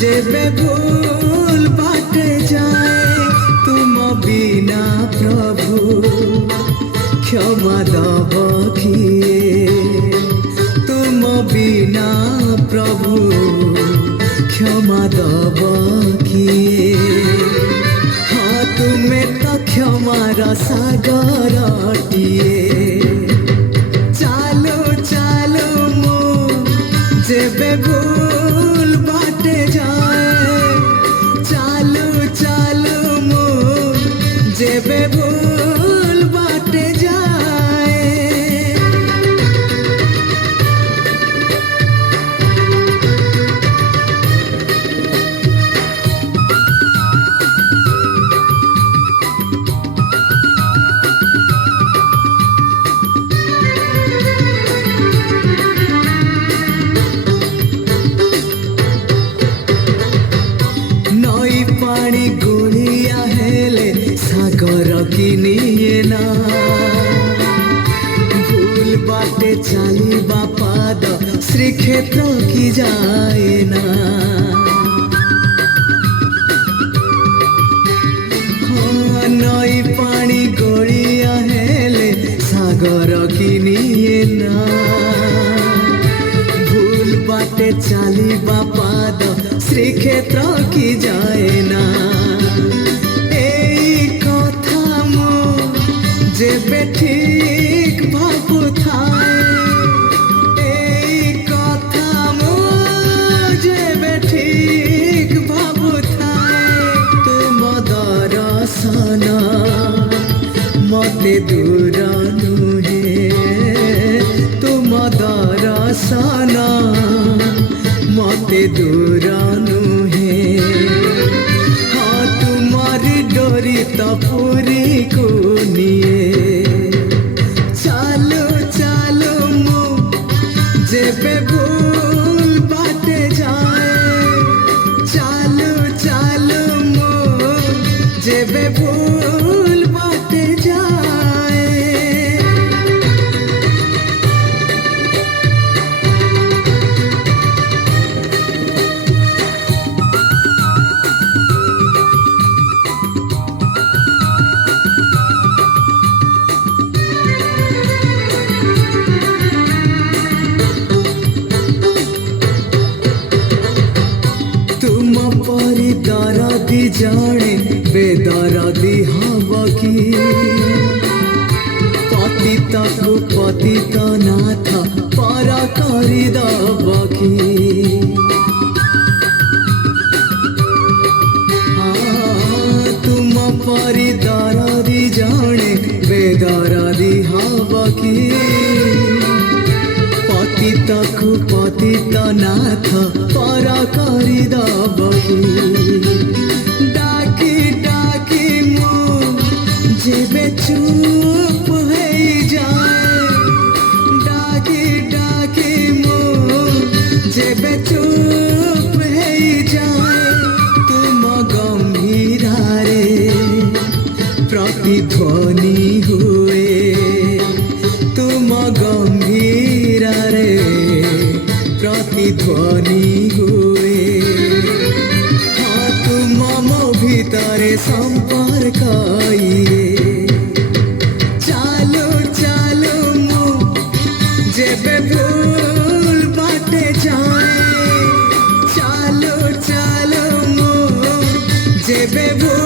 जेबे भूल बाटे जाए तुम बिना प्रभु क्षमा दब किए तुम बिना प्रभु क्षमा दब किए हाँ तुम्हें तो क्षमार सागरटिए चालो चालो मो जेबे भूल बाटे जाए चालो चालो मो जेबे भूल बाटे जाए नई पानी गोलिया हेले सागर किनिए ना भूल बाटे चालिबा पाद श्रीक्षेत्र की जाए ना हाँ नई पानी गोलिया हेले सागर किनिए ना भूल बाटे चालिबा पाद श्रीक्षेत्र की जाए ना এই কথা মো যেবে ঠিক ভাবু থায় এই কথা মো যেবে ঠিক ভাবু থায় তুম দর্শন মতে দূর নুহে তুম দর্শন मते दूर नुहे हाँ तुम्हारी डोरी तो पूरी को निए चालो चालो मो जेबे भूल बाटे जाए चालो चालो मो जेबे भूल बाटे जाए परी दरदी जाने बेदरदी हब कि पतित को पतित नाथ पर करी दब कि तुम परी दरदी जाने बेदरदी हब कि पतित को पतित नाथ पर करी दब डाकी डाकी मो जेबे चुप है जाए डाकी डाकी मो जेबे चुप है जाए तुम गंभीरारे प्रतिध्वनि हुए तुम गंभीरारे प्रतिध्वनि हुए हाँ तुम मो भीतरे संपर्क चालो चालो मो जेबे भूल बाटे जाए चालो चालो मो जेबे भूल